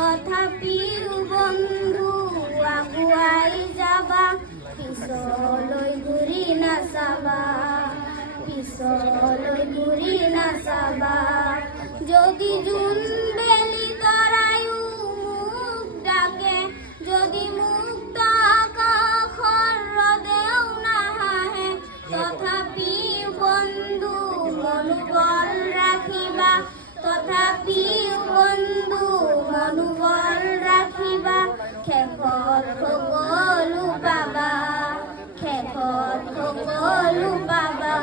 তথাপিও বন্ধু আগুৱাই যাবা, পিছলৈ ঘূৰি নাচাবা, পিছলৈ ঘূৰি নাচাবা। যদি জোন বেলি তৰায়ো মোক ডাকে, যদি মুক্ত আকাশৰ ৰদেও নাহাহে, তথাপিও বন্ধু মনোবল ৰাখিবা, তথাপিও বন্ধু মনোবল ৰাখিবা। শেষত সকলো পাবা, শেষত সকলো পাবা।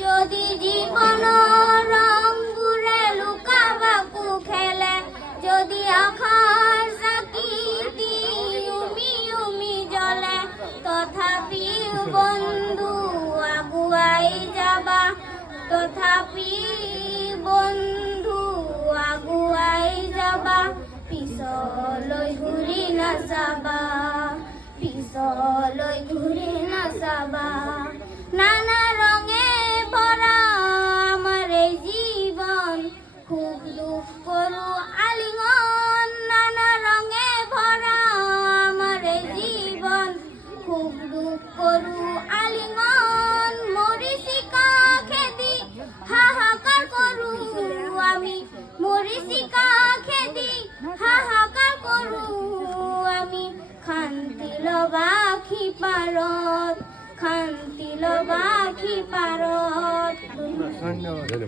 যদি জীৱনৰ ৰংবোৰে লুকা-ভাকু খেলে, যদি আশাৰ চাকি দি উমি উমি জ্বলে, তথাপিও বন্ধু আগুৱাই যাবা, তথাপিও বন্ধু আগুৱাই যাবা। পিছলৈ ঘূৰি নাচাবা, পিছলৈ ঘূৰি নাচাবা। নানা ৰঙে ভৰা আমাৰ এই জীৱন, সুখ দুখ কৰো আলিঙন। নানা ৰঙে ভৰা আমাৰ এই জীৱন, সুখ দুখ কৰো আলিঙন। মৰিচিকা খেদি হাহাকাৰ কৰো আমি, মৰিচিকা খেদি হাহাকাৰ কৰো আমি। শান্তি লবা সিপাৰত, শান্তি লবা সিপাৰত। ধন্যবাদ।